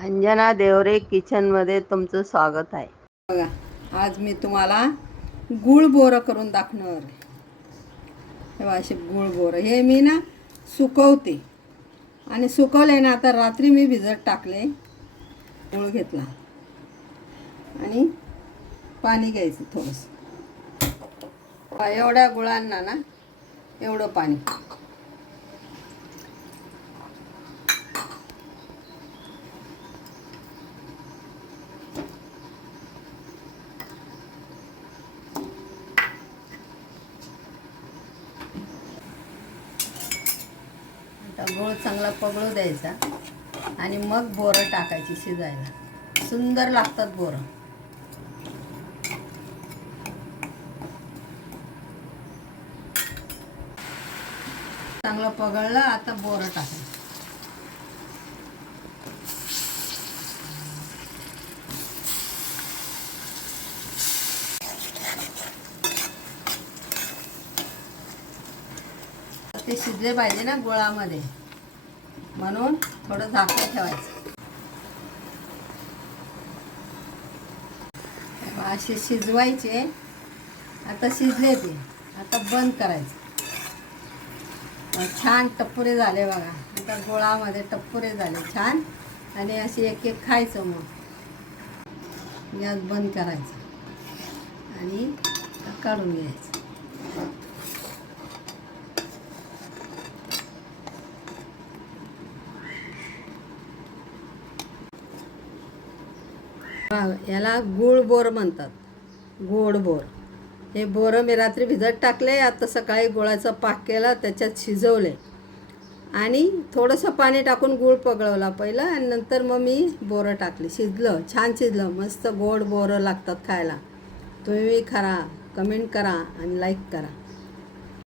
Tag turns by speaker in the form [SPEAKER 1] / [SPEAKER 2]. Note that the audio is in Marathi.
[SPEAKER 1] अंजना देवरे किचनमध्ये तुमचं स्वागत आहे.
[SPEAKER 2] बघा आज मी तुम्हाला गुळ बोरं करून दाखवणार आहे. हे असे गुळ बोरं. हे मी ना सुकवते. आणि सुकवले ना आता रात्री मी भिजत टाकले. गुळ घेतला. आणि पाणी घ्यायचं थोडंसं. एवढ्या गुळांना ना एवढं पाणी. तर गोळ चांगला पगळू द्यायचा आणि मग बोरं टाकायची शिजायला. सुंदर लागतात बोरं. चांगलं पगळलं आता बोरं टाकायचं. ते शिजले पाहिजे ना गुळामध्ये. म्हणून थोडं झाकून ठेवायचं. असे शिजवायचे. आता शिजले ते. आता बंद करायचं. छान टप्पुरे झाले बघा. आता गोळामध्ये टप्पुरे झाले छान. आणि असे एक एक खायचं मग. गॅस बंद करायचं. आणि काढून घ्यायचं. याला गुळ बोर म्हणतात. गोड बोर. हे बोरं मी रात्री भिजत टाकले आता सकाळी गुळाचा पाक केला त्याच्यात शिजवले. आणि थोडंसं पाणी टाकून गूळ पगळवला पहिलं आणि नंतर मग मी बोरं टाकली. शिजलं छान शिजलं. मस्त गोड बोरं लागतात खायला. तुम्ही खरा कमेंट करा आणि लाईक करा.